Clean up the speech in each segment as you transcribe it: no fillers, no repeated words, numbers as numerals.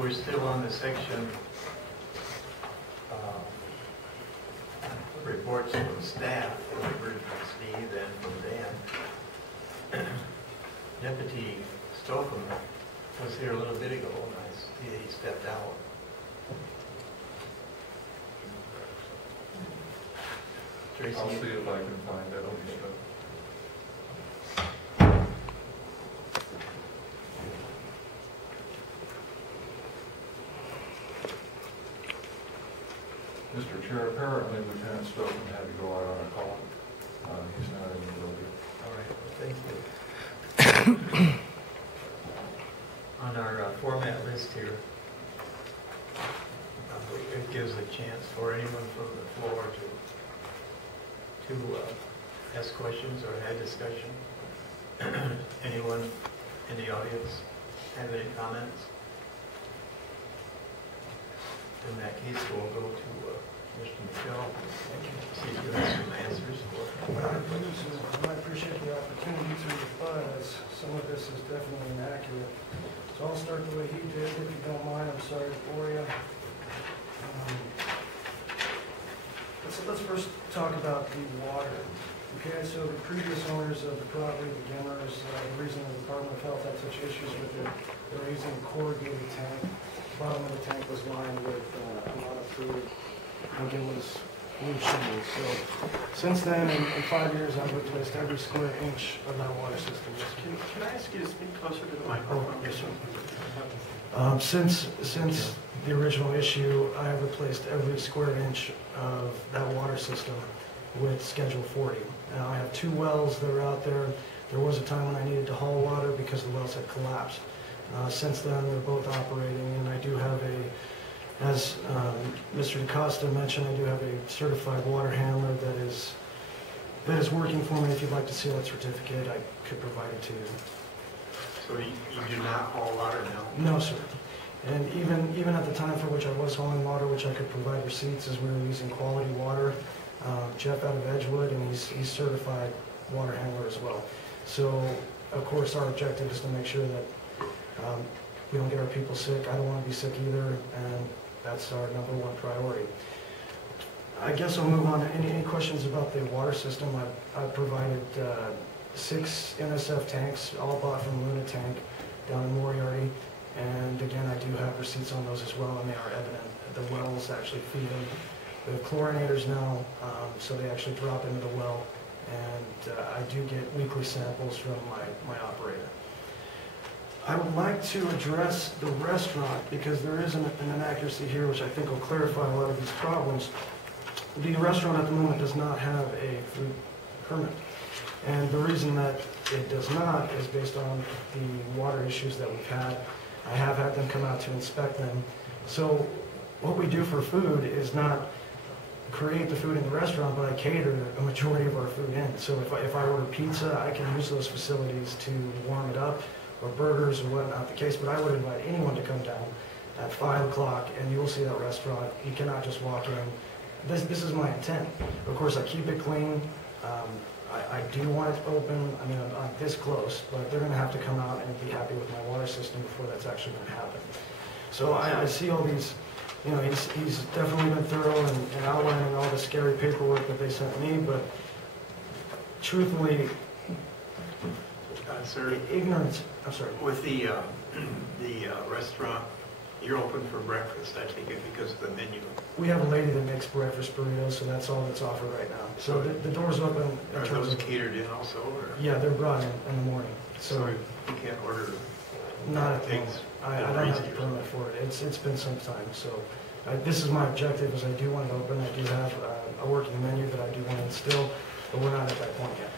we're still on the section reports from staff, we heard from Steve and from Dan. Deputy Stoughton was here a little bit ago, and I see he stepped out. Tracy, I'll see if I can find it. Mr. Chair, apparently Lieutenant Stoughton had to go out on a call. He's not in the building. all right, well, thank you. On our format list here, it gives a chance for anyone from the floor to ask questions or have discussion. Anyone in the audience have any comments? In that case, we'll go to Mr. Michel, see if you have some answers for I appreciate the opportunity to reply, as some of this is definitely inaccurate. So I'll start the way he did, if you don't mind. I'm sorry to bore you. Let's first talk about the water. Okay, so the previous owners of the property, the Gimmers, the reason the Department of Health had such issues with it, they were using a corrugated tank. The bottom of the tank was lined with a lot of food. I think it was blue shingles. So since then, in 5 years, I've replaced every square inch of that water system. Can I ask you to speak closer to the microphone? Oh, yes, sir. Since the original issue, I have replaced every square inch of that water system with Schedule 40. Now, I have 2 wells that are out there. There was a time when I needed to haul water because the wells had collapsed. Since then, they're both operating, and I do have as Mr. DaCosta mentioned, I do have a certified water handler that is working for me. If you'd like to see that certificate, I could provide it to you. So you do not haul water now? No, sir. And even at the time for which I was hauling water, which I could provide receipts, as we were using quality water. Jeff out of Edgewood, and he's certified water handler as well. So, of course, our objective is to make sure that we don't get our people sick. I don't want to be sick either, and that's our #1 priority. I guess I'll move on to any questions about the water system. I've provided 6 NSF tanks, all bought from Luna Tank down in Moriarty. And again, I do have receipts on those as well, and they are evident. The wells actually feed them. The chlorinators now, so they actually drop into the well, and I do get weekly samples from my operator. I would like to address the restaurant because there is an inaccuracy here which I think will clarify a lot of these problems. The restaurant at the moment does not have a food permit. And the reason that it does not is based on the water issues that we've had. I have had them come out to inspect them. So what we do for food is not create the food in the restaurant, but I cater a majority of our food in. So if I order pizza, I can use those facilities to warm it up, or burgers or whatnot the case, but I would invite anyone to come down at 5 o'clock and you'll see that restaurant. You cannot just walk in. This is my intent. Of course, I keep it clean. I do want it open. I mean, I'm this close, but they're going to have to come out and be happy with my water system before that's actually going to happen. So I see all these, you know, he's definitely been thorough and outlining all the scary paperwork that they sent me, but truthfully, sir, ignorance. I'm sorry. With the restaurant, you're open for breakfast, I take it, because of the menu. We have a lady that makes breakfast burritos, so that's all that's offered right now. So the door's open. Are those catered in also? Or? Yeah, they're brought in the morning. So you can't order not at things. I don't have the permit for it. It's been some time. So this is my objective, is I do want it open. I do have a working menu that I do want to instill, but we're not at that point yet.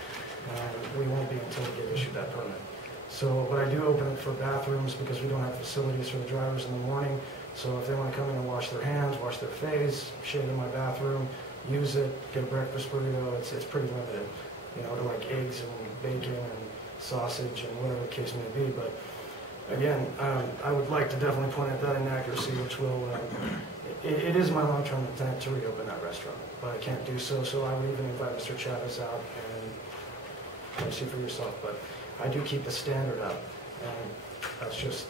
We won't be until we get issued that permit. So, but I do open it for bathrooms because we don't have facilities for the drivers in the morning. So if they want to come in and wash their hands, wash their face, shave in my bathroom, use it, get a breakfast burrito, it's pretty limited. You know, to like eggs and bacon and sausage and whatever the case may be. But again, I would like to definitely point out that inaccuracy, which will, it is my long-term intent to reopen that restaurant, but I can't do so. So I would even invite Mr. Chavez out and see for yourself. But I do keep the standard up, and that's just...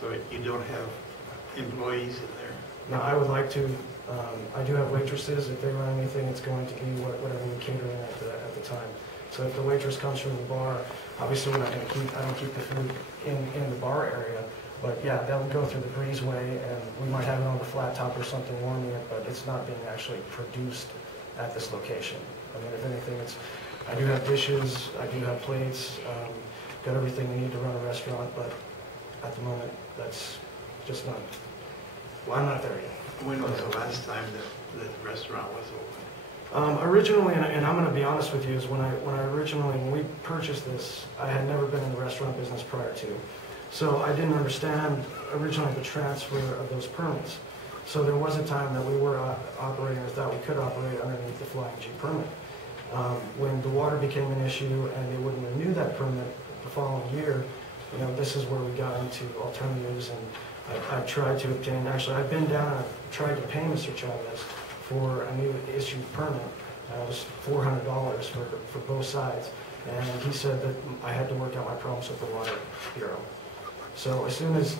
So you don't have employees in there? Now, I would like to, I do have waitresses. If they run anything, it's going to be whatever we're catering at the time. So if the waitress comes from the bar, obviously we're not going to keep, I don't keep the food in the bar area. But yeah, they'll go through the breezeway, and we might have it on the flat top or something warming it, but it's not being actually produced at this location. I mean, if anything, I do have dishes, I do have plates, got everything we need to run a restaurant, but at the moment, that's just not, well, I'm not there yet. When was the last time that the restaurant was open? Originally, and I'm going to be honest with you, is when we purchased this, I had never been in the restaurant business prior to. So I didn't understand originally the transfer of those permits. So there was a time that we were operating or thought we could operate underneath the Flying G permit. When the water became an issue and they wouldn't renew that permit the following year, you know, this is where we got into alternatives, and I tried to obtain, actually I've been down and I've tried to pay Mr. Chavez for a new issued permit. It was $400 for both sides, and he said that I had to work out my problems with the Water Bureau. So as soon as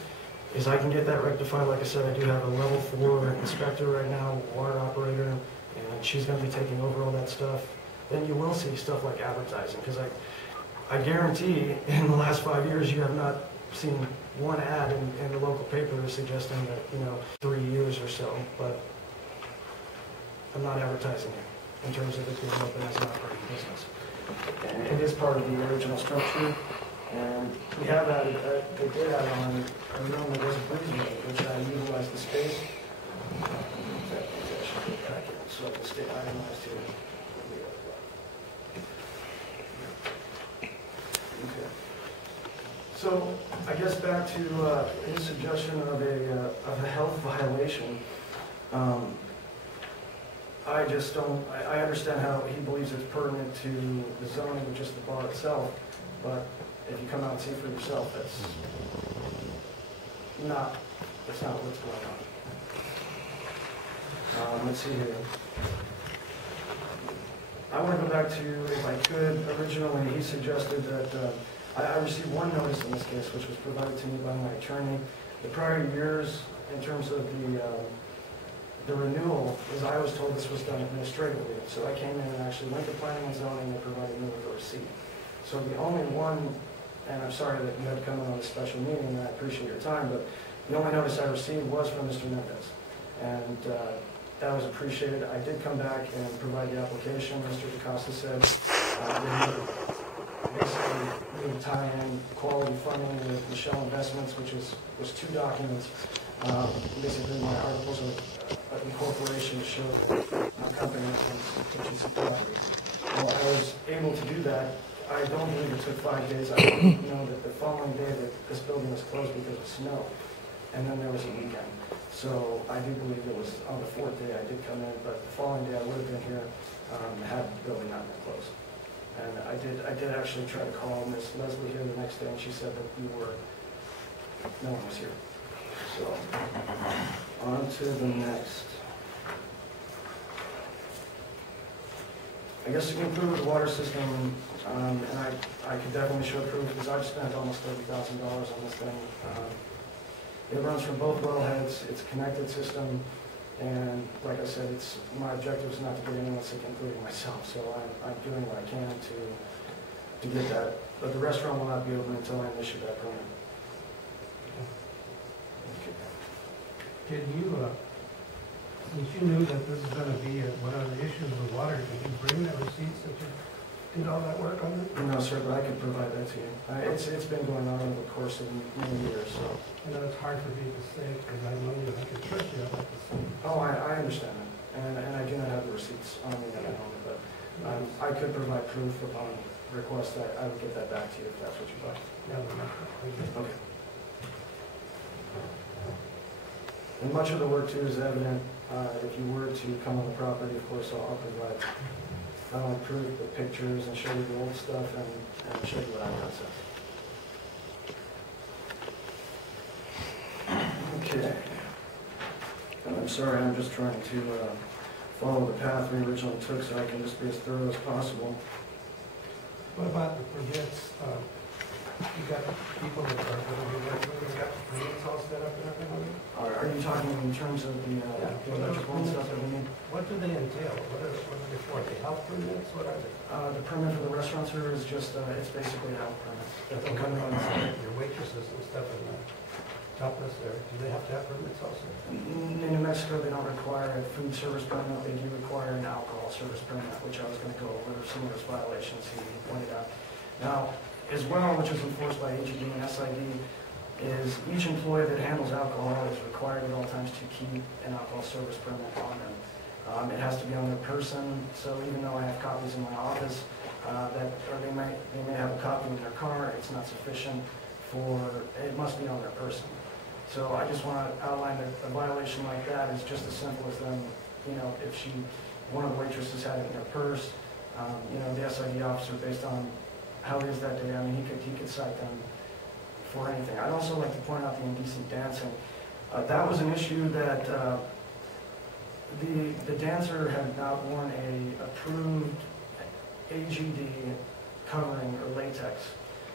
I can get that rectified, like I said, I do have a level 4 inspector right now, water operator, and she's going to be taking over all that stuff. Then you will see stuff like advertising, because I guarantee in the last 5 years you have not seen one ad in the local paper suggesting that, you know, 3 years or so, but I'm not advertising it in terms of it being open as an operating business. And it is part of the original structure. And we have added, they did add on a room that was a breezeway, which I utilized the space. So the state itemized here. Okay. So I guess back to his suggestion of a health violation. I just don't, I understand how he believes it's pertinent to the zoning of just the bar itself, but if you come out and see for yourself, that's not what's going on. Let's see here. I want to go back to, if I could, originally he suggested that I received one notice in this case, which was provided to me by my attorney. The prior years, in terms of the renewal, as I was told this was done administratively. So I came in and actually went to planning and zoning and provided me with a receipt. So the only one, and I'm sorry that you had to come in on a special meeting, and I appreciate your time, but the only notice I received was from Mr. Mendez. And that was appreciated. I did come back and provide the application. Mr. DaCosta said basically we would tie in quality funding with Michel Investments, which was 2 documents. Basically my articles of incorporation to show my company which is well, I was able to do that. I don't believe it took 5 days. I know that the following day that this building was closed because of snow, and then there was a weekend. So I do believe it was on the 4th day I did come in, but the following day I would have been here had the building not been closed. And I did actually try to call Miss Leslie here the next day, and she said that no one was here. So on to the next. I guess to conclude with the water system, and I could definitely show proof because I've spent almost $30,000 on this thing. It runs from both wellheads. It's a connected system, and like I said, my objective is not to get anyone sick, including myself. So I'm doing what I can to get that. But the restaurant will not be open until I issue that permit. Did you, since you knew that this is going to be one of the issues with water, did you bring the receipts that you did all that work on it? No, sir, but I could provide that to you. It's been going on over the course of many years. So. I know it's hard for me to say because I know you, I can trust you. I'd like to see. Oh, I understand that, and I do not have the receipts on me at the moment, but I could provide proof upon request that I would get that back to you if that's what you'd like. Yeah, well, Okay. And much of the work too is evident. If you were to come on the property, of course, I'll provide not only proof, but pictures and show you the old stuff and show you what I've done since. Okay. And I'm sorry, I'm just trying to follow the path we originally took so I can just be as thorough as possible. What about the permits? You got people that are going to be working, you got the permits all set up and everything? Are you you talking in terms of the electrical and stuff that we need? What do they entail? What are they for? The health permits? What are they? The permit for the restaurant server is just, it's basically a health permit. That they'll come in, your waitresses and stuff in the Topless there, do they have to have permits also? In New Mexico, they don't require a food service permit, they do require an alcohol service permit, which I was going to go over some of those violations he pointed out. Now, as well, which is enforced by AGD and SID, is each employee that handles alcohol is required at all times to keep an alcohol service permit on them. It has to be on their person, so even though I have copies in my office, they may have a copy in their car, it's not sufficient it must be on their person. So I just want to outline that a violation like that is just as simple as them, if one of the waitresses had it in her purse, the SID officer, based on how it is that day, he could cite them for anything. I'd also like to point out the indecent dancing. That was an issue that the dancer had not worn a approved AGD covering or latex.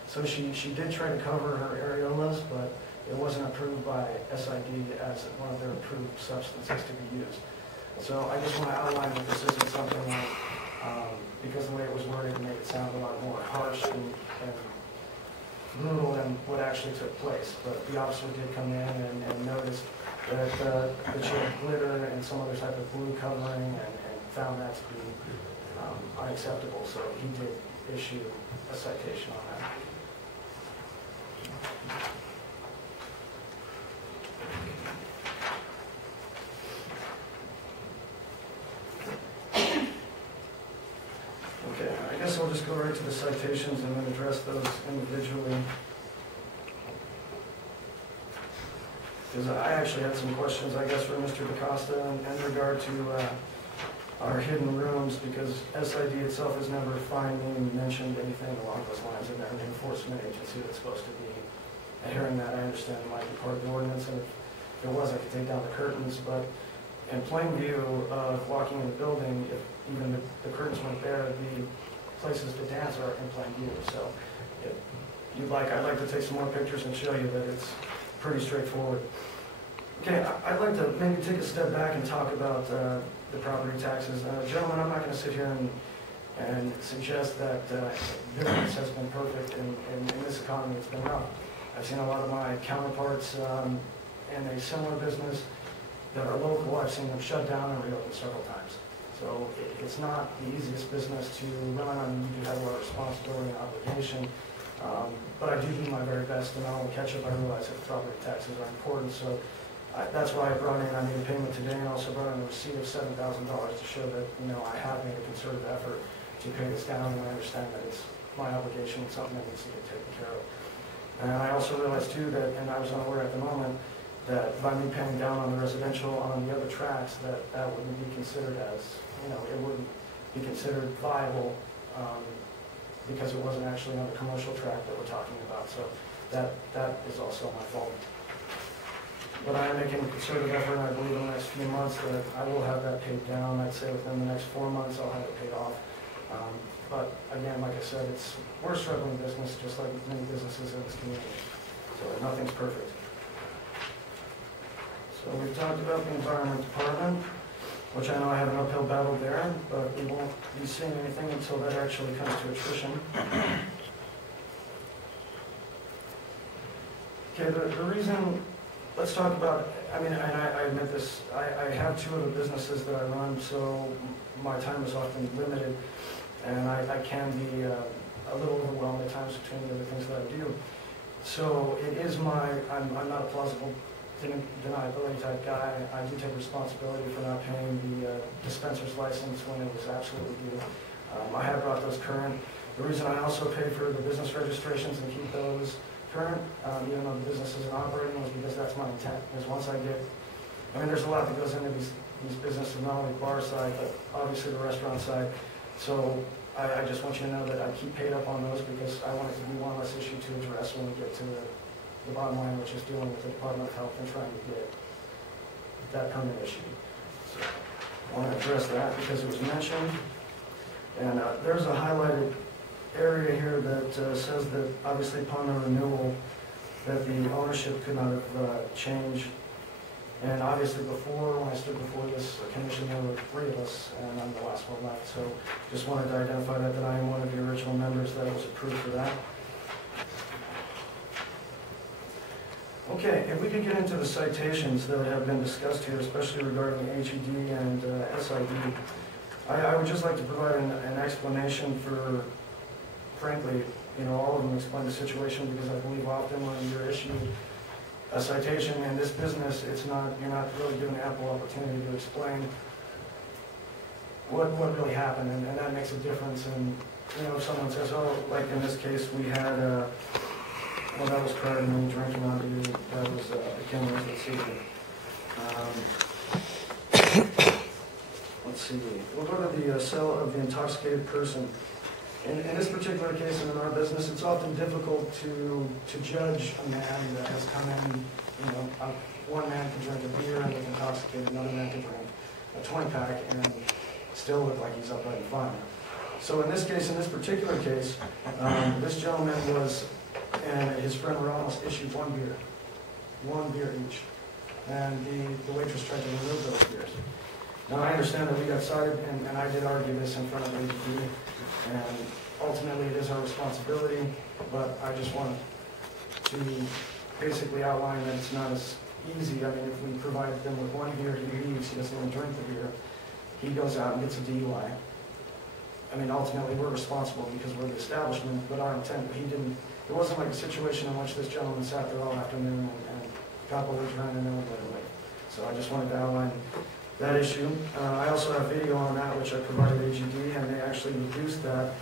So she did try to cover her areolas, but it wasn't approved by SID as one of their approved substances to be used. So I just want to outline that this isn't something like, because the way it was worded made it sound a lot more harsh and brutal than what actually took place. But the officer did come in and noticed that she had glitter and some other type of blue covering and found that to be unacceptable. So he did issue a citation on that. Okay, I guess I'll just go right to the citations and then address those individually. Because I actually had some questions, I guess, for Mr. DaCosta in regard to our hidden rooms, because SID itself has never finally mentioned anything along those lines, and they're an enforcement agency that's supposed to be adhering that. I understand it might be part of the ordinance, and if there was, I could take down the curtains, but in plain view of walking in the building, if even the curtains weren't there, the places to dance are in plain view. So if you'd like, I'd like to take some more pictures and show you that it's pretty straightforward. Okay, I'd like to maybe take a step back and talk about the property taxes. Gentlemen, I'm not going to sit here and suggest that business has been perfect in this economy. It's been rough. I've seen a lot of my counterparts in a similar business that are local. I've seen them shut down and reopen several times. So it's not the easiest business to run. You do have a lot of responsibility and obligation. But I do my very best, and I'll catch up. I realize that property taxes are important, so that's why I brought in, I made a payment today, and also brought in a receipt of $7,000 to show that, I have made a concerted effort to pay this down, and I understand that it's my obligation, it's something that needs to get taken care of. And I also realized too that, and I was unaware at the moment, that by me paying down on the residential, on the other tracks, that wouldn't be considered as, it wouldn't be considered viable, because it wasn't actually on the commercial track that we're talking about. So that is also my fault. But I am making a concerted effort, and I believe in the next few months that I will have that paid down. I'd say within the next 4 months I'll have it paid off. But again, like I said, we're a struggling business, just like many businesses in this community. So nothing's perfect. So we've talked about the Environment Department, which I know I have an uphill battle there, but we won't be seeing anything until that actually comes to attrition. Okay, the reason, let's talk about, and I admit this, I have 2 other businesses that I run, so my time is often limited, and I can be a little overwhelmed at times between the other things that I do. So it is I'm not a plausible deniability type guy. I do take responsibility for not paying the dispenser's license when it was absolutely due. I have brought those current. The reason I also pay for the business registrations and keep those current, even though the business isn't operating, is because that's my intent. Because once I get, there's a lot that goes into these businesses, not only the bar side, but obviously the restaurant side. So I just want you to know that I keep paid up on those because I want it to be one less issue to address when we get to the bottom line, which is dealing with the Department of Health and trying to get that permit issued. So I want to address that because it was mentioned. And there's a highlighted area here that says that obviously upon the renewal that the ownership could not have changed. And obviously before, when I stood before this commission, there were 3 of us, and I'm the last one left. So just wanted to identify that I am one of the original members that was approved for that. Okay, if we could get into the citations that have been discussed here, especially regarding HED and SID, I would just like to provide an explanation for, frankly, all of them explain the situation, because I believe often when you're issued a citation in this business, you're not really given ample opportunity to explain what really happened, and that makes a difference. And if someone says, oh, like in this case, we had well, that was prior to me drinking on duty. That was McKinley's. Let's see. We'll go to the cell of the intoxicated person. In this particular case, and in our business, it's often difficult to judge a man that has come in. One man can drink a beer and look intoxicated, another man can drink a 20-pack and still look like he's upright and fine. So in this case, in this particular case, this gentleman was, and his friend Ramos issued 1 beer each, and the waitress tried to remove those beers. Now I understand that we got cited, and I did argue this in front of AGD, and ultimately it is our responsibility, but I just want to basically outline that it's not as easy. I mean, if we provide them with 1 beer, he leaves, he doesn't even drink the beer, he goes out and gets a DUI. I mean, ultimately we're responsible because we're the establishment, but our intent, it wasn't like a situation in which this gentleman sat there all afternoon and got what was trying to know right away. So I just wanted to outline that issue. I also have video on that, which I provided AGD, and they actually reduced that,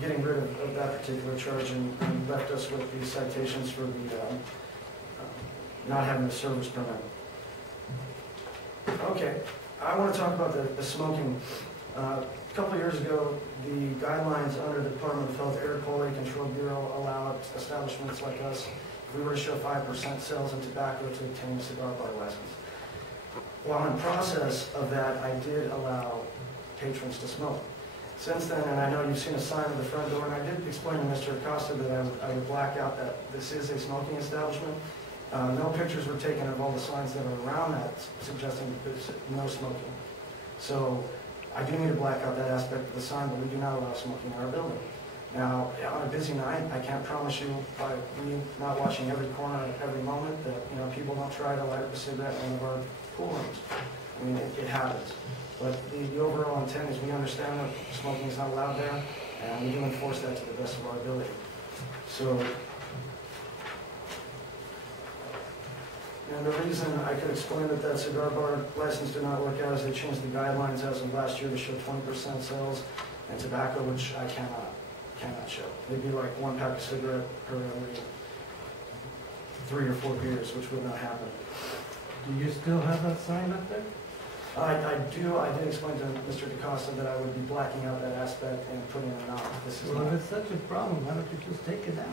getting rid of that particular charge, and left us with the citations for the not having the service permit. Okay, I want to talk about the smoking. A couple of years ago, the guidelines under the Department of Health Air Quality Control Bureau allowed establishments like us, if we were to show 5% sales in tobacco, to obtain a cigar bar license. While in process of that, I did allow patrons to smoke. Since then, and I know you've seen a sign at the front door, and I did explain to Mr. Acosta that I would black out that this is a smoking establishment. No pictures were taken of all the signs that are around that suggesting that there's no smoking. So I do need to black out that aspect of the sign, but we do not allow smoking in our building. Now, on a busy night, I can't promise you, by me not watching every corner at every moment, that people don't try to light up a cigarette in one of our pool rooms. I mean, it happens. But the overall intent is we understand that smoking is not allowed there, and we do enforce that to the best of our ability. So, and the reason I could explain that cigar bar license did not work out is they changed the guidelines as of last year to show 20% sales and tobacco, which I cannot show. It'd be like 1 pack of cigarette per every 3 or 4 beers, which would not happen. Do you still have that sign up there? I do. I did explain to Mr. DaCosta that I would be blacking out that aspect and putting it on. Well, if it's such a problem, why don't you just take it down?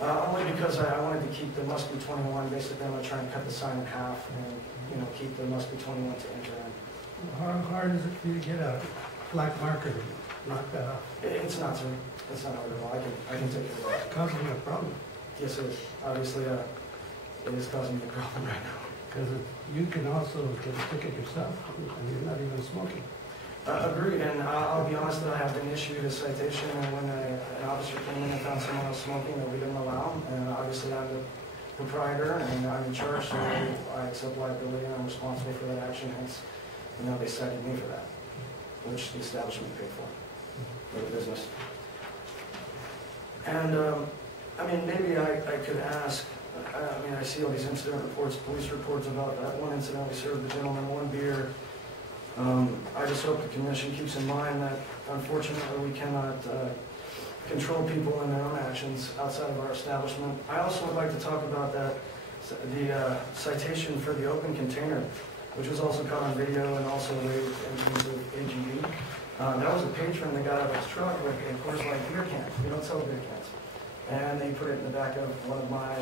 Only because I wanted to keep the must be 21. Basically, I'm going to try and cut the sign in half and keep the must be 21 to enter in. How hard is it for you to get a black marker to knock that off? It's not, sir. It's not hard at all. I can take care of that. It's causing you a problem. Yes, it is. Obviously, it is causing me a problem right now. Because you can also get a ticket yourself, and you're not even smoking. Agreed, and I'll be honest that I have been issued a citation, and when an officer came in and found someone else smoking that we didn't allow, and obviously I'm the proprietor and I'm in charge, so I accept liability and I'm responsible for that action. Hence, they cited me for that, which the establishment paid for the business. And maybe I could ask. I see all these incident reports, police reports about that one incident. We served the gentleman 1 beer. I just hope the commission keeps in mind that, unfortunately, we cannot control people in their own actions outside of our establishment. I also would like to talk about the citation for the open container, which was also caught on video and also waived in terms of AGB. That was a patron that got out of his truck with a Coors Light beer can. We don't sell beer cans. And they put it in the back of one of my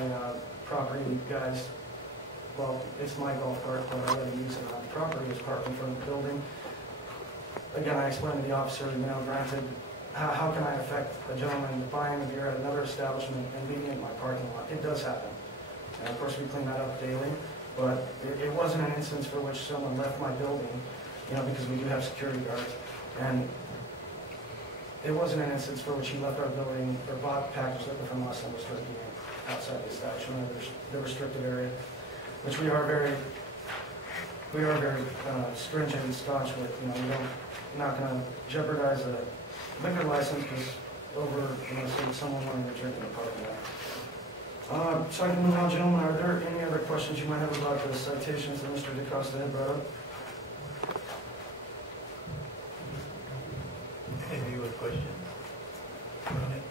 property guys. Well, it's my golf cart, but I let him use it on the property. It was parked in front of the building. Again, I explained to the officer, granted, how can I affect a gentleman buying a beer at another establishment and leaving it in my parking lot? It does happen. And of course, we clean that up daily. but it wasn't an instance for which someone left my building, you know, because we do have security guards, and it wasn't an instance for which he left our building or bought packaged liquor from us and was drinking it outside the establishment, the restricted area, which we are very stringent and staunch with. You know, we're not going to jeopardize a liquor license because over, you know, someone wanting to drink in the parking lot. So I can move on, gentlemen. Are there any other questions you might have about the citations that Mr. DeCosta had brought up? Any other questions? Ronnie?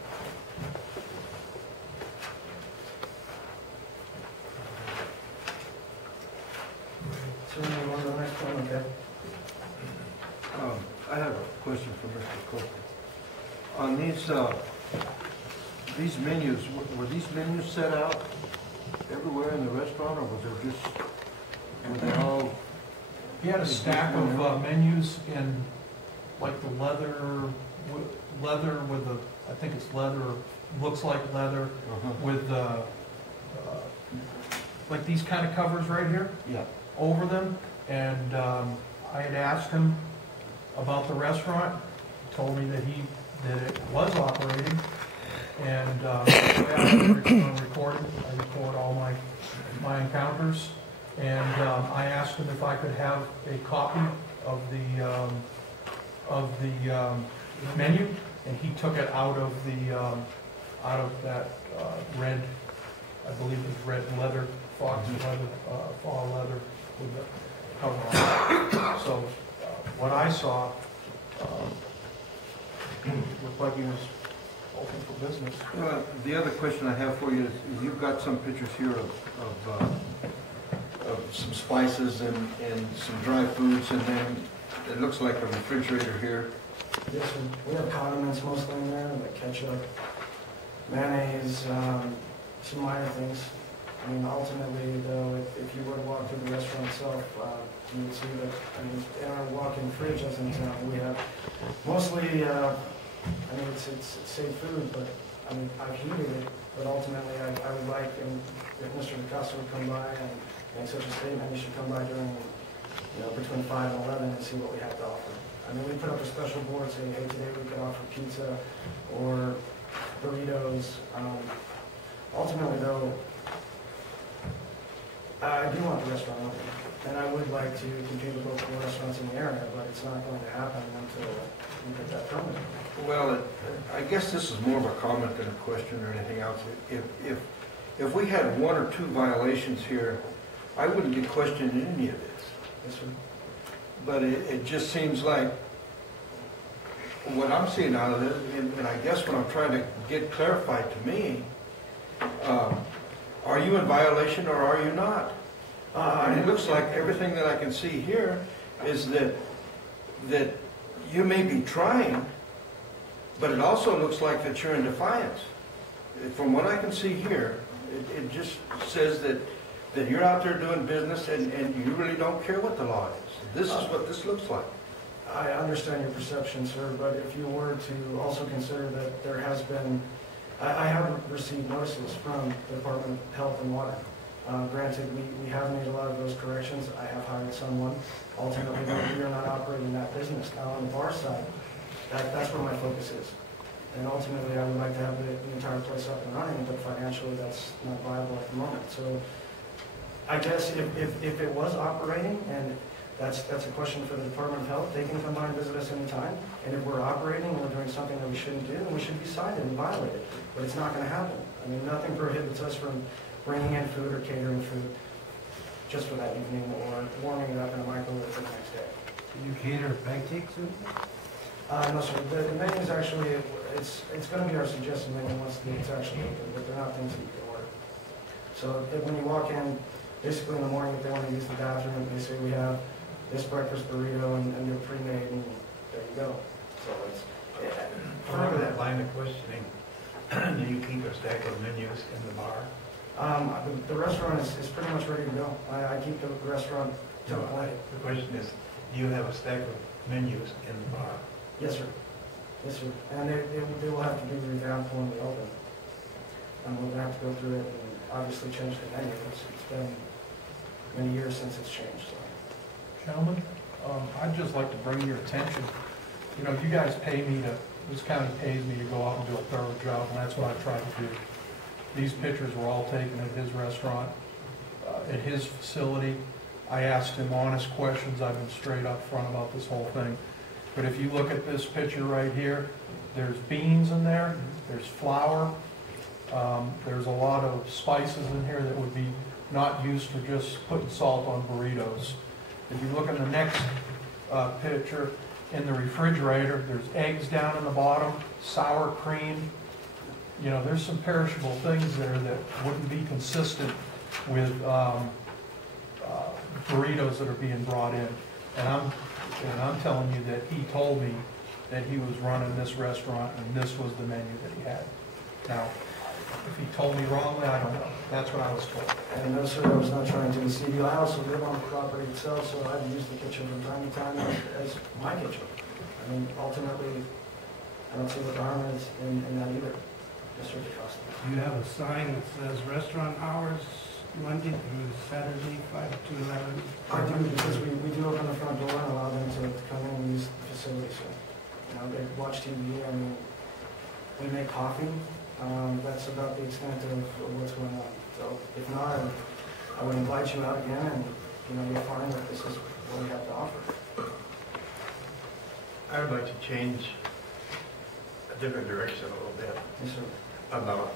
So we move on to the next one, okay? I have a question for Mr. Coker. On these menus, were these menus set out everywhere in the restaurant, or was there just, were they all? He had a stack of menus in like the leather with the, I think it's leather, looks like leather, with like these kind of covers right here. Yeah. Over them, and I had asked him about the restaurant. He told me that it was operating, and I record all my encounters, and I asked him if I could have a copy of the menu, and he took it out of that red, I believe it was red leather, fox leather, fall leather with the cover on it. So what I saw looked like he was open for business. The other question I have for you is you've got some pictures here of some spices and some dry foods, and then it looks like a refrigerator here. Yes, sir. We have condiments mostly in there, like ketchup, mayonnaise, some minor things. I mean, ultimately, though, if you were to walk through the restaurant itself, you would see that, I mean, in our walk-in fridge, as an example, we have mostly, I mean, it's safe food, but, I mean, I've heated it, but ultimately, I would like, and if Mr. DeCosta would come by and make such a statement, he should come by during, you know, between 5 and 11 and see what we have to offer. I mean, we put up a special board saying, hey, today we can offer pizza or burritos. Ultimately, though, I do want the restaurant open, and I would like to compete with local restaurants in the area, but it's not going to happen until we get that permit. Well, I guess this is more of a comment than a question or anything else. If we had 1 or 2 violations here, I wouldn't be questioning any of this. Yes, sir. But it just seems like what I'm seeing out of this, and I guess what I'm trying to get clarified to me, are you in violation or are you not? And it looks like everything that I can see here is that you may be trying, but it also looks like that you're in defiance. From what I can see here, it just says that you're out there doing business and you really don't care what the law is. This is what this looks like. I understand your perception, sir, but if you were to also consider that there has been, I have received notices from the Department of Health and Water. Granted, we have made a lot of those corrections. I have hired someone. Ultimately, we are not operating that business. Now, on the bar side, that's where my focus is. And ultimately, I would like to have the entire place up and running, but financially, that's not viable at the moment. So I guess if it was operating, and that's a question for the Department of Health, they can come by and visit us anytime. And if we're operating and we're doing something that we shouldn't do, then we should be cited and violated. But it's not going to happen. I mean, nothing prohibits us from bringing in food or catering food just for that evening or warming it up in a microwave for the next day. Do you cater pancakes? No, sir. The menu is actually, it's going to be our suggested menu once it's actually open, but they're not things that you can order. So when you walk in, basically in the morning, if they want to use the bathroom, they say we have this breakfast burrito and they're pre-made, and there you go. So it's Further that line of questioning, do you keep a stack of menus in the bar? The restaurant is pretty much ready to go. I keep the restaurant to play. The question is, do you have a stack of menus in the bar? Yes, sir. Yes, sir. And they will have to be revamped when we open. And we're going to have to go through it and obviously change the menu. It's been many years since it's changed. So. Gentlemen, I'd just like to bring your attention, you know, you guys pay me to, this county pays me to go out and do a thorough job, and that's what I try to do. These pictures were all taken at his restaurant, at his facility. I asked him honest questions. I've been straight up front about this whole thing. But if you look at this picture right here, there's beans in there, there's flour, there's a lot of spices in here that would be not used for just putting salt on burritos. If you look in the next picture, in the refrigerator, there's eggs down in the bottom, sour cream. You know, there's some perishable things there that wouldn't be consistent with burritos that are being brought in. And I'm telling you that he told me that he was running this restaurant and this was the menu that he had. Now, if he told me wrongly, I don't know. That's what I was told. And no, sir, I was not trying to deceive you. I also live on the property itself, so I've used the kitchen from time to time as my kitchen. I mean, ultimately, I don't see what the harm is in that either. Just for the cost. You have a sign that says restaurant hours, Monday through Saturday, 5 to 11. I do, because we do open the front door and allow them to come in and use the facility, so, you know, they watch TV, I mean, we make coffee, that's about the extent of what's going on. So, if not, I would invite you out again, and, you know, you'll find that this is what we have to offer. I would like to change a different direction a little bit Yes, sir. about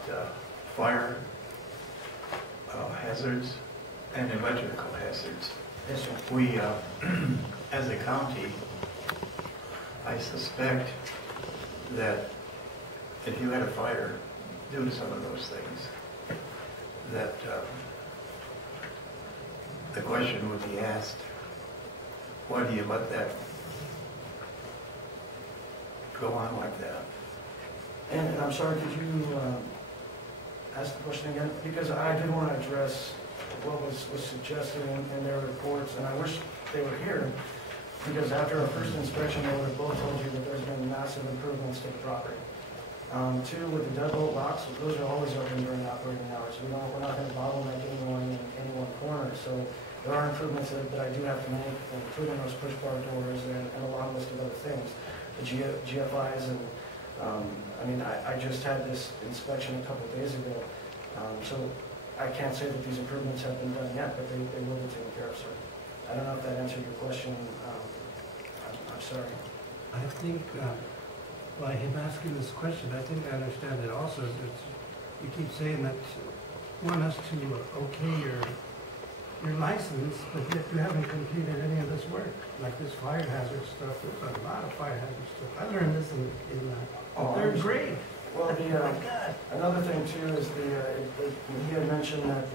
fire hazards and electrical hazards. Yes, sir. We, as a county, I suspect that if you had a fire due to some of those things, that the question would be asked, why do you let that go on like that? And I'm sorry, could you ask the question again? Because I did want to address what was suggested in their reports, and I wish they were here, because after our first inspection, they would have both told you that there's been massive improvements to the property. Two, with the deadbolt locks, those are always open during operating hours. We're not going to bottleneck anyone in any one corner, so there are improvements that I do have to make, including those push bar doors and a long list of other things. The GFIs and I mean, I just had this inspection a couple of days ago, so I can't say that these improvements have been done yet, but they will be taken care of, sir. I don't know if that answered your question. I'm sorry. I think, by him asking this question, I think I understand it also. You keep saying that one has to okay your license, but yet you haven't completed any of this work, like this fire hazard stuff. There's a lot of fire hazard stuff. I learned this in third grade. Well, another thing too is he had mentioned that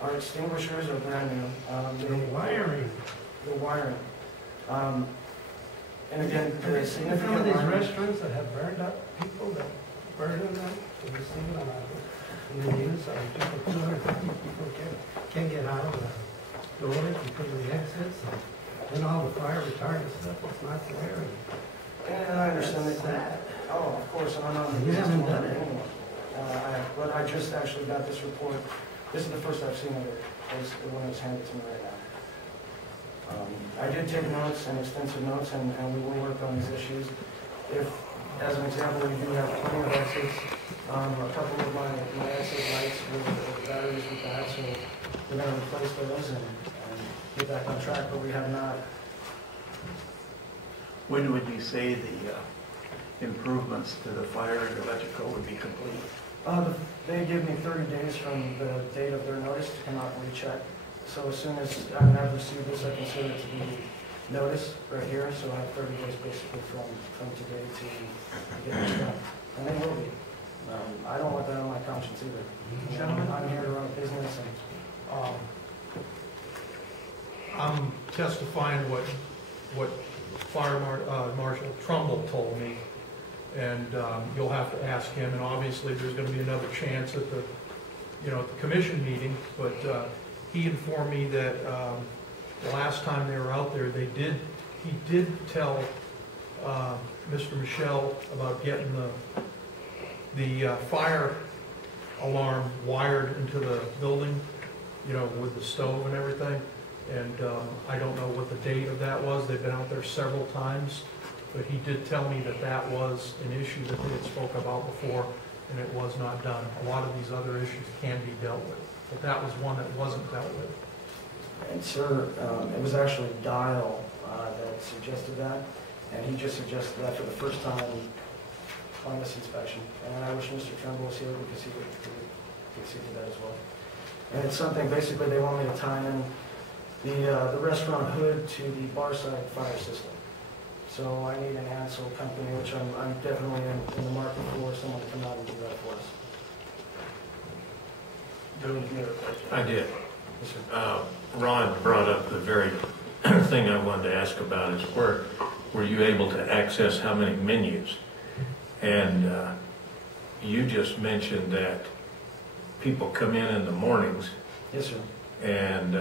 our extinguishers are brand new. The wiring. The wiring. And again, the Some significant of these wiring. restaurants that have burned up people, that burned them, have you seen it in the news? People, 250 people can't get out of the doors because of the exits, and all the fire retardant stuff that's not there. And I understand That's that. sad. Oh, of course, and I'm not. You haven't done it. But I just actually got this report. This is the first I've seen of it. It's the one that's handed to me right now. I did take notes and extensive notes, and we will work on these issues. If, as an example, we do have plenty of exits, a couple of my exit lights with batteries with that, so we're going to replace those and get back on track, but we have not. When would you say the improvements to the fire and electrical would be complete? They give me 30 days from the date of their notice to come out and recheck. So as soon as I've received this, I consider it to be notice right here. So I have 30 days basically from today to get this done. And they will be. I don't want that on my conscience either. Gentlemen, I'm here to run a business, and I'm testifying what Fire Marshal Trumbull told me, and you'll have to ask him. And obviously, there's going to be another chance at the commission meeting. But he informed me that the last time they were out there, he did tell Mr. Michel about getting the fire alarm wired into the building, you know, with the stove and everything. And I don't know what the date of that was. They've been out there several times, but he did tell me that that was an issue that they had spoke about before, and it was not done. A lot of these other issues can be dealt with, but that was one that wasn't dealt with. And sir, it was actually Dial that suggested that, and he just suggested that for the first time on this inspection. And I wish Mr. Trumbull was here because he could see to that as well. And it's something, basically, they want me to tie in the restaurant hood to the bar side fire system. So I need an Ansel company, which I'm definitely in the market for someone to come out and do that for us. Do you have a question? I did. Yes, sir. Ron brought up the very thing I wanted to ask about is were you able to access how many menus? And you just mentioned that people come in the mornings Yes, sir. and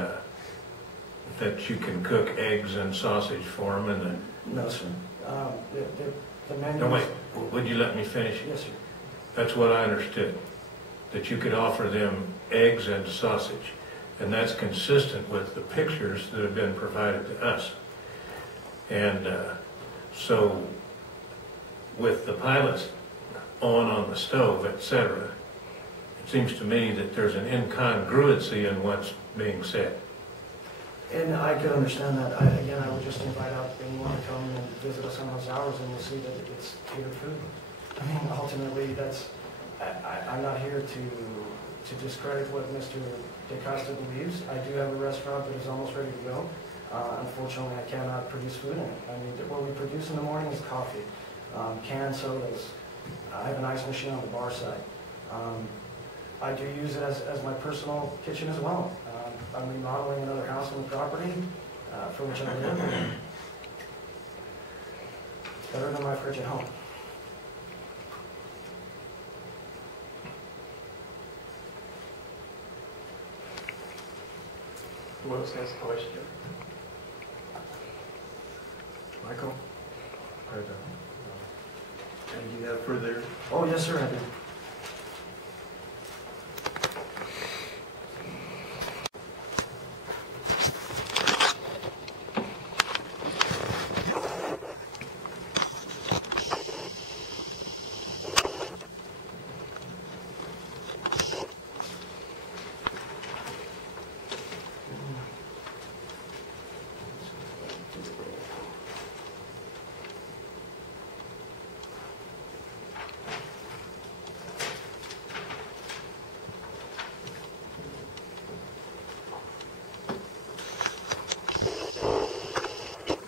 that you can cook eggs and sausage for them and then... No, sir. The menu... No, wait, would you let me finish? Yes, sir. That's what I understood, that you could offer them eggs and sausage. And that's consistent with the pictures that have been provided to us. And so with the pilots on the stove, etc., it seems to me that there's an incongruency in what's being said. And I could understand that. Again, I would just invite out anyone to come and visit us on those hours, and you'll see that it's catered food. I mean, ultimately, I'm not here to discredit what Mr. DeCosta believes. I do have a restaurant that is almost ready to go. Unfortunately, I cannot produce food in it. I mean, what we produce in the morning is coffee, canned sodas. I have an ice machine on the bar side. I do use it as my personal kitchen as well. I'm remodeling another house on the property for which I live. It's better than my fridge at home. Who else has a question? Michael? And you have further? Oh, yes, sir, I do.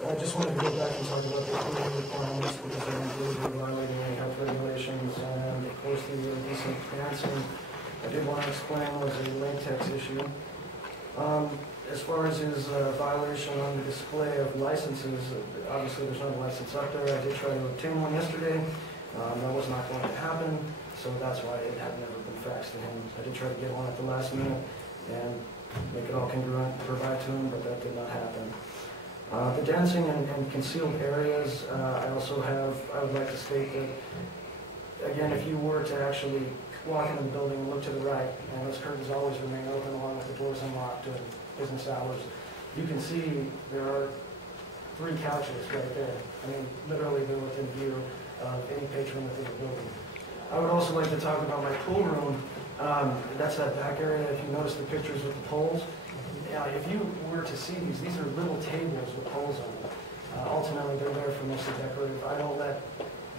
I just wanted to go back and talk about the cleaning requirements because I don't believe we're violating any health regulations, and of course the decent dancing I did want to explain was a latex issue. As far as his violation on the display of licenses, obviously there's no license up there. I did try to obtain one yesterday. That was not going to happen, so that's why it had never been faxed to him. I did try to get one at the last minute and make it all congruent to provide to him, but that did not happen. The dancing and concealed areas, I would like to state that, again, if you were to actually walk into the building and look to the right, and those curtains always remain open along with the doors unlocked during business hours, you can see there are 3 couches right there. I mean, literally they're within view of any patron within the building. I would also like to talk about my pool room. That's that back area. If you notice the pictures with the poles, if you were to see these are little tables with poles on them. Ultimately, they're there for mostly decorative. I don't let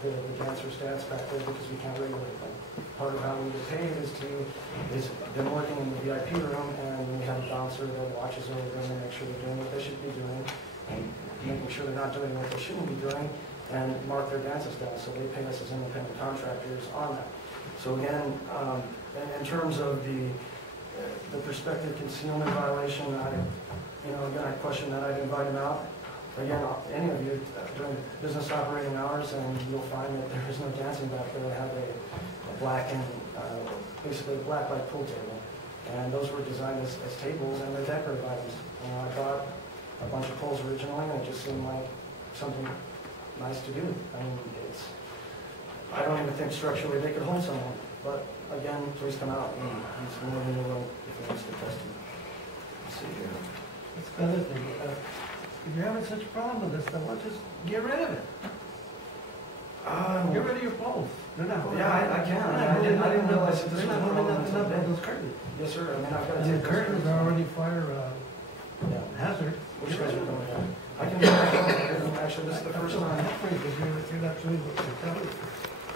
the dancers dance back there because we can't regulate them. Part of how we get paid is them working in the VIP room, and we have a bouncer that watches over them and makes sure they're doing what they should be doing, and making sure they're not doing what they shouldn't be doing, and mark their dances down. So they pay us as independent contractors on that. So again, in terms of the prospective concealment violation, again, I question that. I'd invite him out. Again, any of you during business operating hours, and you'll find that there is no dancing back there. I have a black and basically a black light pool table, and those were designed as tables, and they're decorative items. I bought a bunch of poles originally, and it just seemed like something nice to do. I mean, I don't even think structurally they could hold someone, but again, please come out, and he's more than willing if he wants to test him. See, it's better thing. If you're having such a problem with this, then let's just get rid of it. Get rid of your poles. They're not. Yeah, I can. I didn't realize that this They're was not one holding of nothing up them. on those curtains. Yes, sir. I mean, I've got to And take the those curtains are already fire hazard. Which guys are going ahead? I can do that. Actually, this is the first time. Because you're not doing what you're telling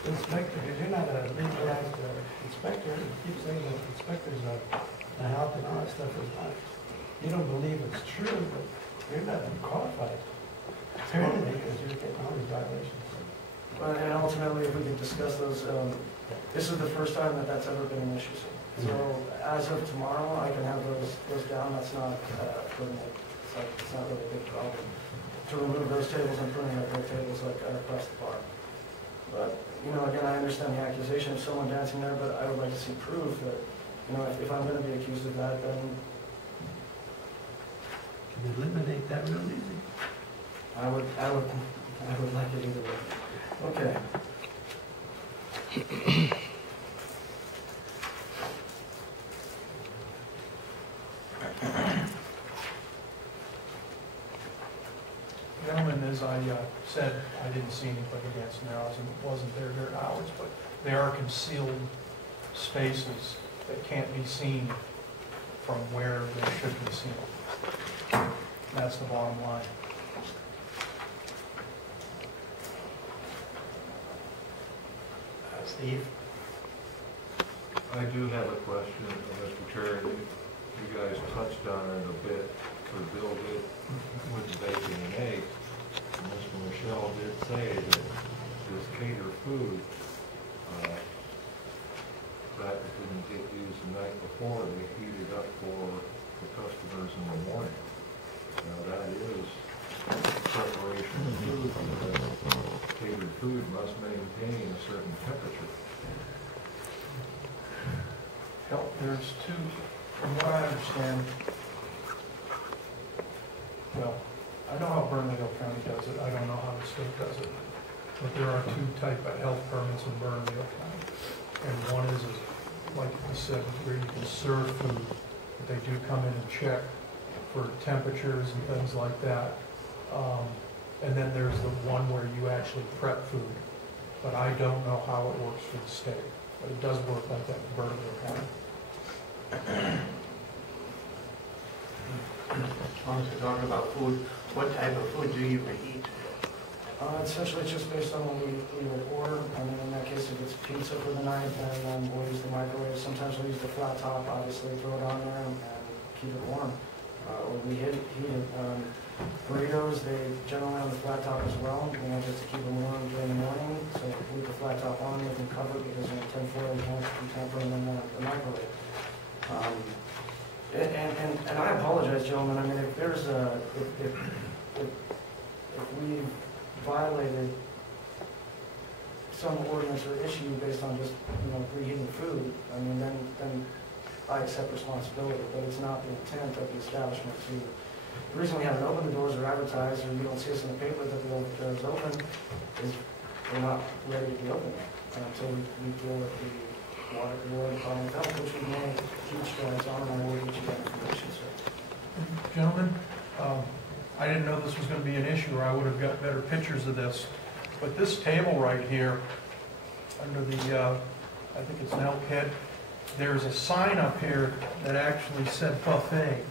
the inspector, because you're not a legalized inspector. You keep saying that inspectors are helping all that stuff is not. You don't believe it's true, but you're not qualified. Apparently, because you're getting all these violations. And ultimately, if we could discuss those, this is the first time that that's ever been an issue. So as of tomorrow, I can have those down. That's not permanent. It's not really a big problem to remove those tables and putting up their tables like across the bar. But again, I understand the accusation of someone dancing there, but I would like to see proof that if I'm going to be accused of that, then Can you eliminate that real easy? I would like it either way. Okay. Gentlemen, as I said, I didn't see anybody dancing there. I wasn't there during hours, but they are concealed spaces that can't be seen from where they should be seen. That's the bottom line. Steve? I do have a question, Mr. Chair. You guys touched on it a bit for Bill did with the bacon and eggs. And Mr. Michel did say that this cater food that didn't get used the night before, they heated up for the customers in the morning. Now that is preparation of food, because catered food must maintain a certain temperature. There's two, from what I understand, well, I know how Bernalillo County does it, I don't know how the state does it, but there are two type of health permits in Bernalillo County. And one is, like I said, where you can serve food, but they do come in and check for temperatures and things like that. And then there's the one where you actually prep food, but I don't know how it works for the state, but it does work like that in Bernalillo County. As long as we're talking about food, what type of food do you eat? Essentially, it's just based on what we would order. I mean, in that case, if it's pizza for the night, then we'll use the microwave. Sometimes we'll use the flat top, obviously, throw it on there and keep it warm. Or we heat it. Burritos, they generally on the flat top as well, just to keep them warm during the morning. So leave the flat top on, they can cover it because in a tin foil, you can't put them in the microwave. And I apologize, gentlemen. I mean, if there's if we violated some ordinance or issue based on just preheating food, I mean, then I accept responsibility. But it's not the intent of the establishment to. The reason we haven't opened the doors or advertised, or you don't see us in the paper that the doors open, is we're not ready to be open yet until we deal with the water department of health, which we may huge strides on, and I will get you that information, sir. Gentlemen, I didn't know this was going to be an issue, or I would have got better pictures of this. But this table right here, under the, I think it's an elk head, there's a sign up here that actually said buffet.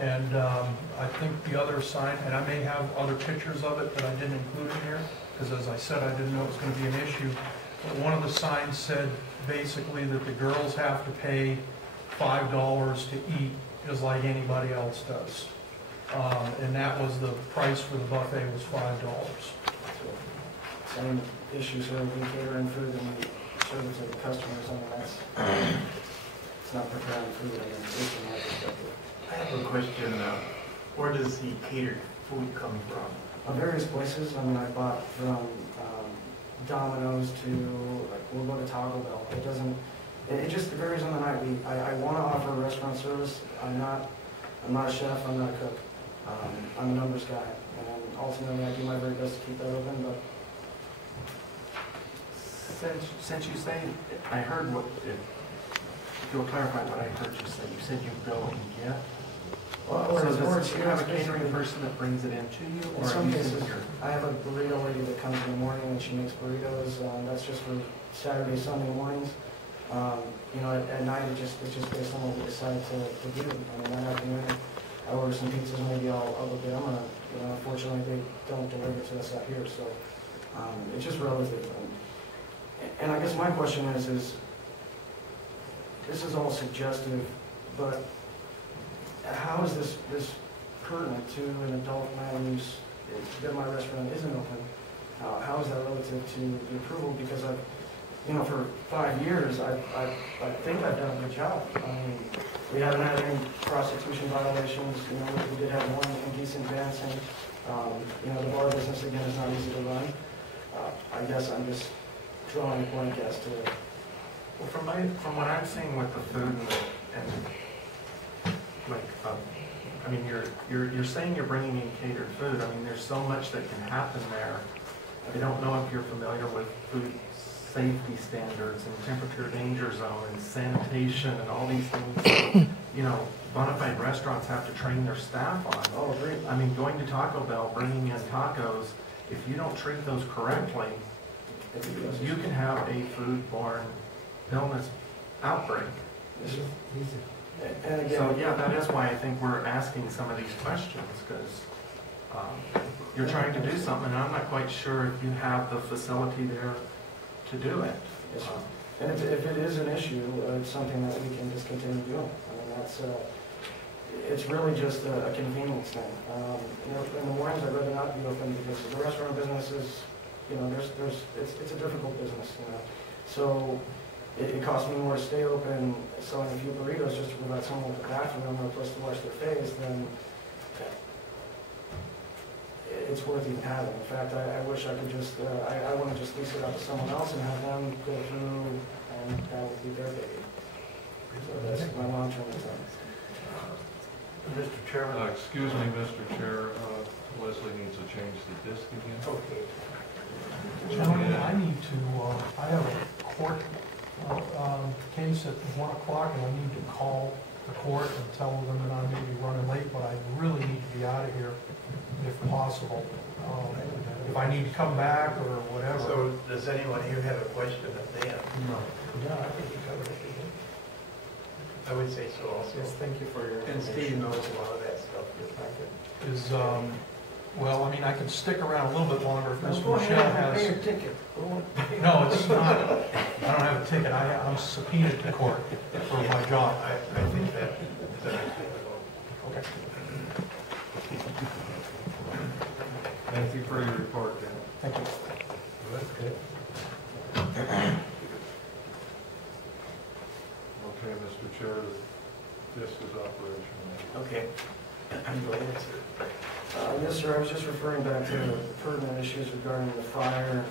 And I think the other sign, and I may have other pictures of it that I didn't include in here, because as I said, I didn't know it was going to be an issue. But one of the signs said basically that the girls have to pay $5 to eat just like anybody else does. And that was the price for the buffet was $5. Same issue, sir. We cater in food and we serve it to the customers. I mean, that's it's not preparing food. I mean, it's from my perspective. I have a question. Where does the catered food come from? Various places. I mean, I bought from Domino's to we'll go to Taco Bell. It doesn't. It just varies on the night. I want to offer restaurant service. I'm not a chef. I'm not a cook. I'm a numbers guy, and ultimately I do my very best to keep that open. But Since you say, I heard what, if you'll clarify what I heard you say. You said you go and get So the boards, you have a catering person that brings it in to you, In or are some you cases, here? I have a burrito lady that comes in the morning and she makes burritos. That's just for Saturday, Sunday mornings. You know, at night, it's just based on what we decide to do. I mean, that afternoon, I order some pizzas, maybe I'll go get them. You know, unfortunately, they don't deliver to us out here, so it's just relative. And I guess my question is this is almost suggestive, but how is this pertinent to an adult land use that my restaurant isn't open? How is that relative to the approval? Because I've, you know, for 5 years, I think I've done a good job. I mean, we haven't had any prostitution violations. You know, we did have one indecent dancing. You know, the bar business again is not easy to run. I guess I'm just drawing a blank as to. Well, from what I'm seeing with the food and like, I mean, you're saying you're bringing in catered food. I mean, there's so much that can happen there. I don't know if you're familiar with food safety standards and temperature danger zone and sanitation and all these things that, you know, bona fide restaurants have to train their staff on. Oh, great. I mean, going to Taco Bell, bringing in tacos, if you don't treat those correctly, you can have a foodborne illness outbreak. And again, So, yeah, that is why I think we're asking some of these questions, because you're trying to do something, and I'm not quite sure if you have the facility there to do it. yes, sir. And if it is an issue, it's something that we can just continue doing. I mean, it's really just a convenience thing. You know, in the mornings, I'd rather not be open because the restaurant business is, you know, it's a difficult business, you know. So it costs me more to stay open selling a few burritos just to provide someone with a bathroom or a place to wash their face than it's worth even having. In fact, I wish I could just, I want to just lease it out to someone else and have them go through, and that would be their baby. So that's my long-term intent. Mr. Chairman, excuse me, Mr. Chair, Leslie needs to change the disc again. Okay. Gentlemen, I need to, I have a court case at 1 o'clock, and I need to call the court and tell them that I may be running late, but I really need to be out of here if possible. If I need to come back or whatever. So does anyone here have a question of Dan? No. Yeah, I think you covered it. I would say so also. Yes, thank you for your And Steve information. knows a lot of that stuff. Is, well, I mean, I can stick around a little bit longer if Mr. Go Michel ahead and pay has. your ticket. No, it's not. I don't have a ticket. I'm subpoenaed to court for my job. I think that is understandable. Okay. Thank you for your report, Dan. Thank you. Okay, Mr. Chair, the disc is operational. Okay. Go ahead, sir. Yes, sir, I was just referring back to the pertinent issues regarding the fire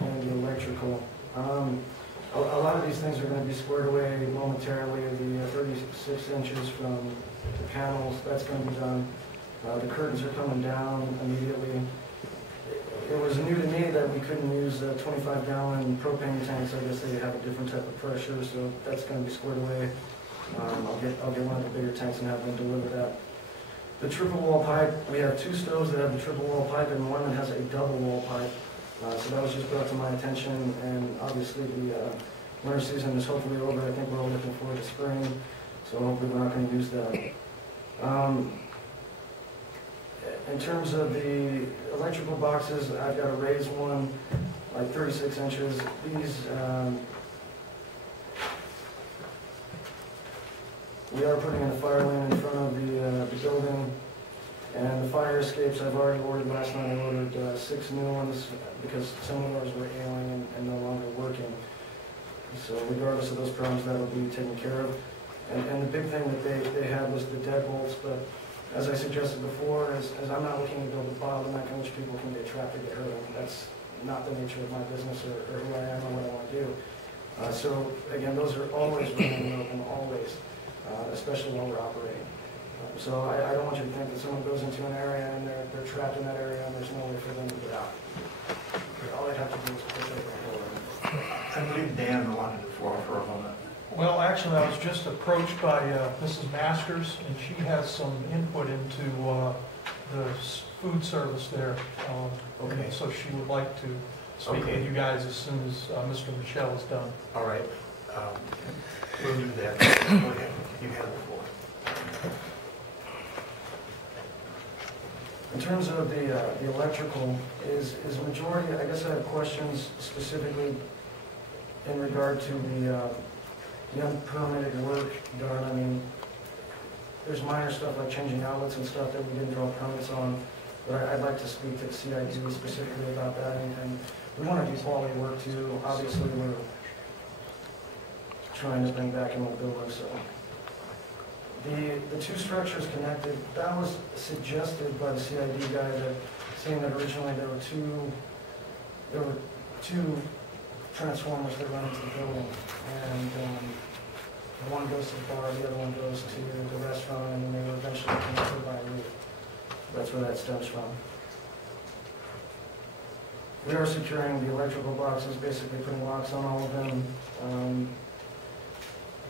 and the electrical. A lot of these things are going to be squared away momentarily. The 36 inches from the panels, that's going to be done. The curtains are coming down immediately. It was new to me that we couldn't use 25-gallon propane tanks. I guess they have a different type of pressure, so that's going to be squared away. I'll get one of the bigger tanks and have them deliver that. The triple wall pipe, we have 2 stoves that have the triple wall pipe and one that has a double wall pipe. So that was just brought to my attention, and obviously the winter season is hopefully over. I think we're all looking forward to spring, so hopefully we're not going to use that. In terms of the electrical boxes, I've got to raise one like 36 inches. These, we are putting in a fire lane in front of the building, and the fire escapes I've already ordered. Last night I ordered 6 new ones because some of ours were ailing and no longer working. So regardless of those problems, that will be taken care of. And the big thing that they had was the deadbolts, but as I suggested before, as I'm not looking to build a bottleneck in which people can get trapped or get hurt. That's not the nature of my business or who I am or what I want to do. So again, those are always remaining open, always, especially while we're operating. So I don't want you to think that someone goes into an area and they're trapped in that area and there's no way for them to get out. All they have to do is push over and go in. I believe Dan wanted the floor for a moment. Well, actually, I was just approached by Mrs. Masters, and she has some input into the food service there. Okay. And so she would like to speak Okay. with you guys as soon as Mr. Michel is done. All right. We'll do that. Go ahead. You have the floor. In terms of the electrical, is majority, I guess I have questions specifically in regard to the unpermitted work done. I mean, there's minor stuff like changing outlets and stuff that we didn't draw permits on, but I'd like to speak to the CID specifically about that. And we want to do quality work too. Obviously, we're trying to bring back an old building, so. The two structures connected, that was suggested by the CID guy, that saying that originally there were two transformers that run into the building, and one goes to the bar, the other one goes to the restaurant, and then they were eventually connected by a roof. That's where that stems from. We are securing the electrical boxes, basically putting locks on all of them.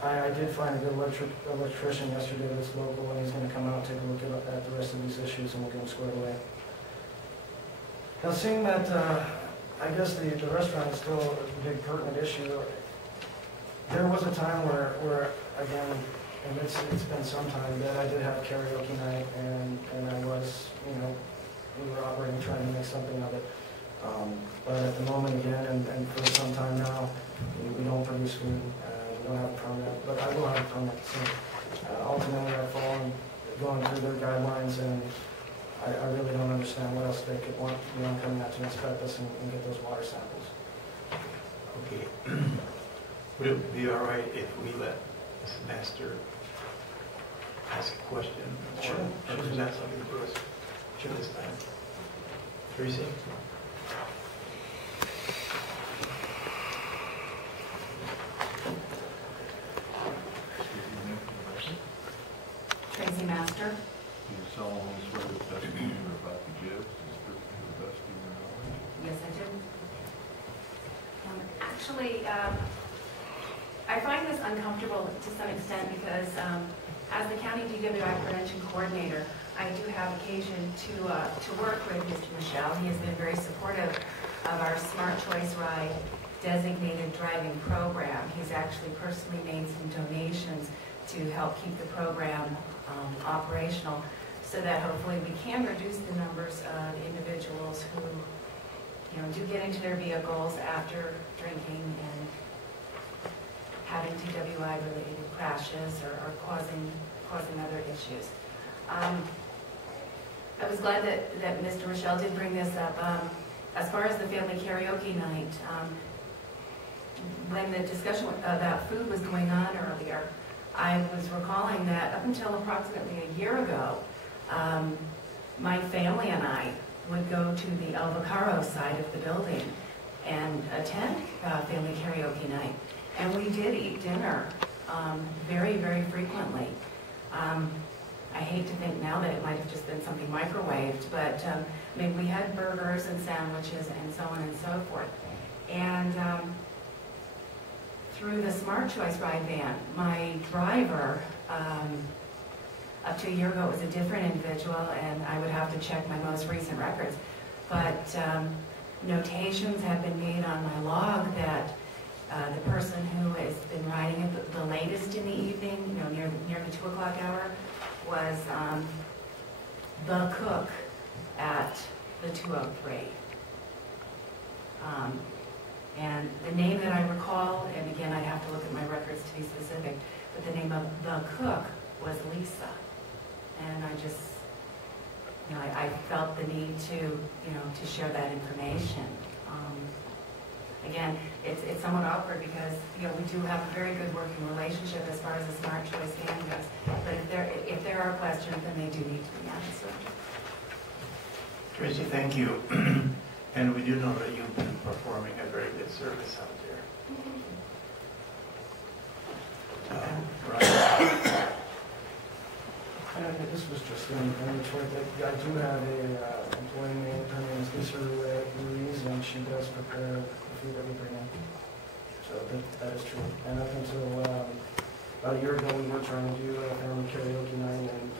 I did find a good electrician yesterday that's local, and he's going to come out and take a look at the rest of these issues, and we'll get them squared away. Now, seeing that, I guess the restaurant is still a big pertinent issue, there was a time where again, and it's been some time, that I did have karaoke night, and I was, we were operating, trying to make something of it. But at the moment, again, and for some time now, we don't produce food. Don't have a permit, but I will have a permit. So ultimately, I've gone through their guidelines, and I really don't understand what else they could want beyond coming out to inspect us and get those water samples. Okay. Would it be all right if we let Ms. Master ask a question? Sure. Or present something for us? Sure, this time. Tracy? Tracy Master. Do you solemnly swear the testimony you're about to give is true to the best of your knowledge? Yes, I do. Actually, I find this uncomfortable to some extent because as the County DWI Prevention Coordinator, I do have occasion to work with Mr. Michel. He has been very supportive of our Smart Choice Ride designated driving program. He's actually personally made some donations to help keep the program operational, so that hopefully we can reduce the numbers of individuals who, do get into their vehicles after drinking and having DWI-related crashes or causing other issues. I was glad that Mr. Michel did bring this up. As far as the family karaoke night, when the discussion about food was going on earlier, I was recalling that up until approximately a year ago, my family and I would go to the El Vaccaro side of the building and attend family karaoke night. And we did eat dinner very, very frequently. I hate to think now that it might have just been something microwaved, but we had burgers and sandwiches and so on and so forth. And through the Smart Choice Ride van, my driver, up to a year ago, it was a different individual, and I would have to check my most recent records. But notations have been made on my log that the person who has been riding it the latest in the evening, near the 2 o'clock hour, was the cook at the 203. And the name that I recall, and again, I'd have to look at my records to be specific, but the name of the cook was Lisa. And I just, I felt the need to share that information. Again, it's somewhat awkward because, we do have a very good working relationship as far as the Smart Choice van goes. But if there are questions, then they do need to be answered. Tracy, thank you. And we do know that you've been performing a very good service out there. Right. This was just in Detroit. I do have a employee name. Her name is Lisa Ruiz, and she does prepare the food that we bring in. So that is true. And up until about a year ago, we were trying to do a family karaoke night, and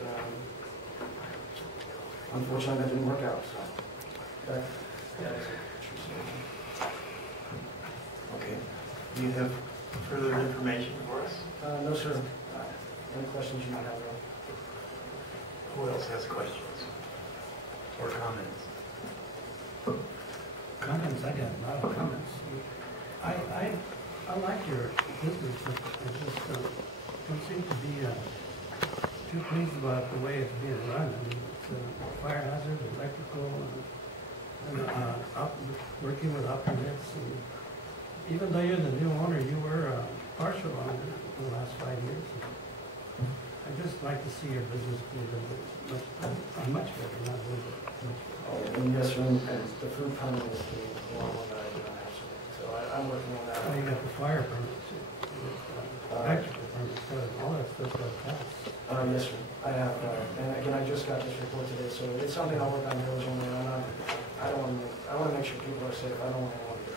unfortunately, that didn't work out. So that is a true story. Okay. Do you have further information for us? No, sir. Any questions you might have, though? Who else has questions or comments? Comments, I got a lot of comments. I like your business, but I just don't seem to be too pleased about the way it's being run. I mean, it's a fire hazard, electrical, and working with operates. And even though you're the new owner, you were partial on it for the last 5 years. I'd just like to see your business be much better, not a little bit, much better. Oh, and yes, sir, and the food permit is the one that I do not have. So I'm working on that. Oh, you got the fire permit too, electrical permit, so all that stuff's got to pass. Yes, sir. I have, and again, I just got this report today, so it's something I'll work on diligently. And I want to make sure people are safe. I don't want anyone to